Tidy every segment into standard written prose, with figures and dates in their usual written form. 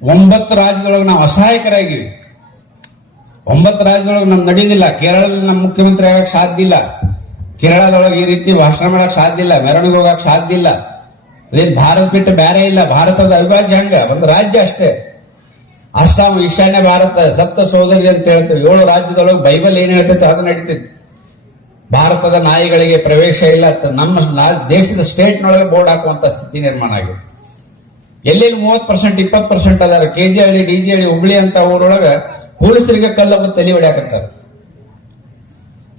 9 ರಾಜ್ಯದೊಳಗೆ ನಾವು ಅಸಹಾಯಕರಾಗಿವಿ. 9 ರಾಜ್ಯದೊಳಗೆ ನಮ್ ನಡೆಯುದಿಲ್ಲ. ಕೇರಳದಲ್ಲಿ ನಮ್ಮ ಮುಖ್ಯಮಂತ್ರಿ ಆಗಕ್ಕೆ ಸಾಧ್ಯ ಇಲ್ಲ. ಕೇರಳದೊಳಗೆ ಈ ರೀತಿ ಭಾಷಣ ಮಾಡಕ್ ಸಾಧ್ಯ ಇಲ್ಲ, ಮೆರವಣಿಗೆ ಹೋಗಕ್ ಸಾಧ್ಯ ಇಲ್ಲ. ಅದೇನ್ ಭಾರತ ಬಿಟ್ಟು ಬೇರೆ ಇಲ್ಲ. ಭಾರತದ ಅವಿಭಾಜ್ಯ ಹಂಗ ಒಂದು ರಾಜ್ಯ ಅಷ್ಟೇ. ಅಸ್ಸಾಂ ಈಶಾನ್ಯ ಭಾರತ ಸಪ್ತ ಸೋದರಿ ಅಂತ ಹೇಳ್ತೀವಿ. 7 ರಾಜ್ಯದೊಳಗೆ ಬೈಬಲ್ ಏನ್ ಹೇಳ್ತೈತೆ ಅದು ನಡೀತೈತಿ. ಭಾರತದ ನಾಯಿಗಳಿಗೆ ಪ್ರವೇಶ ಇಲ್ಲ. ನಮ್ಮ ದೇಶದ ಸ್ಟೇಟ್ನೊಳಗೆ ಬೋರ್ಡ್ ಹಾಕುವಂತ ಸ್ಥಿತಿ ನಿರ್ಮಾಣ ಆಗಿದೆ. ಎಲ್ಲೆಲ್ಲಿ 30%, 20% ಅದಾರ. ಕೆಜಿಹಳ್ಳಿ, ಡಿಜಿಹಳ್ಳಿ, ಹುಬ್ಳಿ ಅಂತ ಊರೊಳಗ ಪೊಲೀಸರಿಗೆ ಕಲ್ಲನ್ನು ತಲೆ ಹೊಡ್ಯಾಕತ್ತಾರ.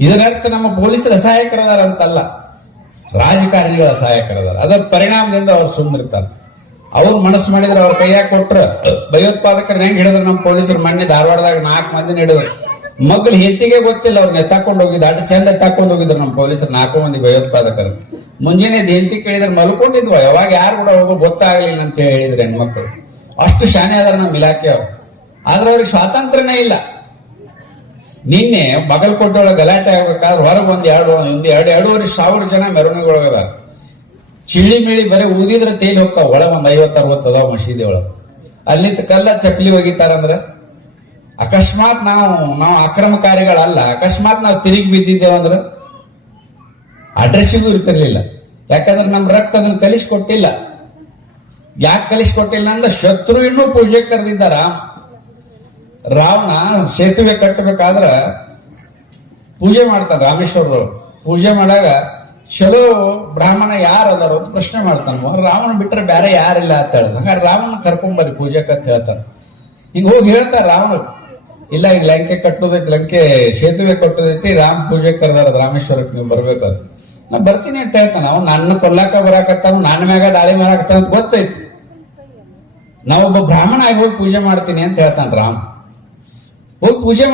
ಇದರರ್ಥ ನಮ್ಮ ಪೊಲೀಸರು ಅಸಹಾಯಕರದಾರ ಅಂತಲ್ಲ, ರಾಜಕಾರಣಿಗಳ ಅಸಹಾಯಕರದಾರ. ಅದರ ಪರಿಣಾಮದಿಂದ ಅವ್ರು ಸುಮ್ಮನಿರ್ತಾರೆ. ಅವ್ರು ಮನಸ್ಸು ಮಾಡಿದ್ರೆ ಅವ್ರ ಕೈಯಾಗ ಕೊಟ್ರ ಭಯೋತ್ಪಾದಕರನ್ನ ಹೆಂಗ್ ಹಿಡಿದ್ರು ನಮ್ಮ ಪೊಲೀಸರು. ಮೊನ್ನೆ ಧಾರವಾಡದಾಗ 4 ಮಂದಿನ ಹಿಡಿದ್ರು. ಮಗ್ಳು ಹೆತ್ತಿಗೆ ಗೊತ್ತಿಲ್ಲ, ಅವ್ರನ್ನ ಎತ್ತಾಕೊಂಡು ಹೋಗಿದ್ರು. ಅಷ್ಟು ಚಂದ ಎತ್ತಾಕೊಂಡು ಹೋಗಿದ್ರು ನಮ್ಮ ಪೊಲೀಸರು 4 ಮಂದಿ ಭಯೋತ್ಪಾದಕರು. ಮುಂಜಾನೆ ಹೆಂಡತಿ ಕೇಳಿದ್ರೆ ಮಲ್ಕೊಂಡಿದ್ವ, ಯಾವಾಗ ಯಾರು ಕೂಡ ಹೋಗೋ ಗೊತ್ತಾಗ್ಲಿಲ್ಲ ಅಂತ ಹೇಳಿದ್ರು ಹೆಣ್ಮಕ್ಳು. ಅಷ್ಟು ಶಾನೆ ಅದಾರ ನಮ್ಮ ಇಲಾಖೆ ಅವ್ರು. ಆದ್ರೆ ಅವ್ರಿಗೆ ಸ್ವಾತಂತ್ರ್ಯನೇ ಇಲ್ಲ. ನಿನ್ನೆ ಬಾಗಲಕೋಟೆ ಒಳಗೆ ಗಲಾಟೆ ಆಗ್ಬೇಕಾದ್ರೆ ಹೊರಗೆ ಎರಡೂವರೆ ಸಾವಿರ ಜನ ಮೆರವಣಿಗೆ ಚಿಳ್ಳಿ ಮಿಳಿ ಬರೀ ಊದಿದ್ರೆ ತೇಲಿ ಹೋಗ್ತಾವ. ಒಳಗೆ 50-60 ಅದಾವ ಮಸೀದಿ ಒಳಗೆ. ಅಲ್ಲಿಂದ ಕಲ್ಲ ಚಪ್ಪಲಿ ಒಗಿತಾರಂದ್ರ ಅಕಸ್ಮಾತ್ ನಾವು ಅಕ್ರಮಕಾರಿಗಳಲ್ಲ. ಅಕಸ್ಮಾತ್ ನಾವು ತಿರುಗಿ ಬಿದ್ದಿದ್ದೇವಂದ್ರ ಅಡ್ರೆಸ್ಸಿಗೂ ಇರ್ತಿರ್ಲಿಲ್ಲ. ಯಾಕಂದ್ರೆ ನಮ್ ರಕ್ತ ಅದನ್ನ ಕಲಿಸ್ಕೊಟ್ಟಿಲ್ಲ. ಯಾಕೆ ಕಲಿಸ್ಕೊಟ್ಟಿಲ್ಲ ಅಂದ್ರೆ ಶತ್ರು ಇನ್ನೂ ಪೂಜೆ ಕರೆದಿದ್ದಾರ. ರಾವಣ ಸೇತುವೆ ಕಟ್ಟಬೇಕಾದ್ರ ಪೂಜೆ ಮಾಡ್ತಾನ. ರಾಮೇಶ್ವರದವ್ರು ಪೂಜೆ ಮಾಡಾಗ ಚಲೋ ಬ್ರಾಹ್ಮಣ ಯಾರು ಅದಾರ ಅಂತ ಪ್ರಶ್ನೆ ಮಾಡ್ತಾನ. ರಾವಣ ಬಿಟ್ರೆ ಬೇರೆ ಯಾರಿಲ್ಲ ಅಂತ ಹೇಳ್ದ. ಹಂಗಾರೆ ರಾವಣ ಕರ್ಕೊಂಬರ್ರಿ ಪೂಜೆಕ್ ಅಂತ ಹೇಳ್ತಾನ. ಹಿಂಗ ಹೋಗಿ ಹೇಳ್ತಾರ ರಾವಣ, ಇಲ್ಲ ಈಗ ಲಂಕೆ ಕಟ್ಟೋದೈತಿ, ಲಂಕೆ ಸೇತುವೆ ಕಟ್ಟೋದೈತಿ, ರಾಮ್ ಪೂಜೆ ಕರೆದಾರ ರಾಮೇಶ್ವರಕ್ಕೆ ನೀವು ಬರ್ಬೇಕಂತ. ನಾ ಬರ್ತೀನಿ ಅಂತ ಹೇಳ್ತಾನ. ಅವ್ನು ನನ್ನ ಕೊಲ್ಲಾಕ ಬರಾಕತ್ತಾವ, ನನ್ನ ಮ್ಯಾಗ ದಾಳಿ ಮಾರಾಕತ್ತಾವ ಅಂತ ಗೊತ್ತೈತಿ. ನಾವೊಬ್ಬ ಬ್ರಾಹ್ಮಣ ಆಗಿ ಹೋಗಿ ಪೂಜೆ ಮಾಡ್ತೀನಿ ಅಂತ ಹೇಳ್ತಾನ ರಾಮ್. ಹೋಗಿ ಪೂಜೆ